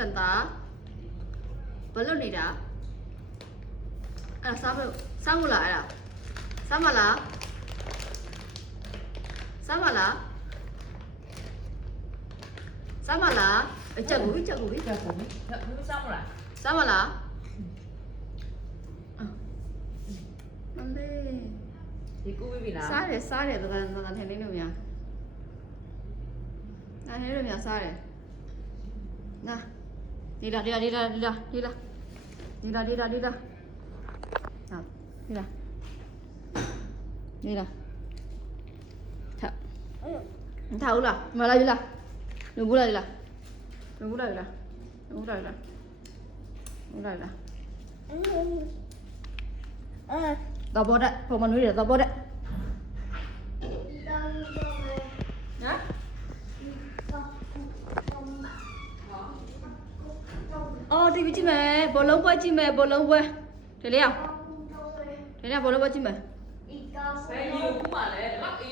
တန်တာဘလို့နေတာအဲ့စားမလားအဲ့ဒါစားမလားစားမလားအချက်ကိုမစားမလားစားမလားမမေ ဒီကူပြီလား စားတယ်တန်ထင်းလေးလို့များနားနေလို့များစားတယ်နာဒီလာဟာဒီလာထားဦးလားမလာပြီလားလူဘူးလားတော့ဘောတဲ့ပုံမနွေးတယ်တော့ဘောတဲ့နော်အော်ဒီကြည့်မယ်ဘောလုံးပွဲကြည့်မယ်ဘောလုံးပွဲဒီလေးအောင်ဘောလုံးပွဲကြည့်မယ် ဘယ်လိုကူမှလဲဒီလောက်အေး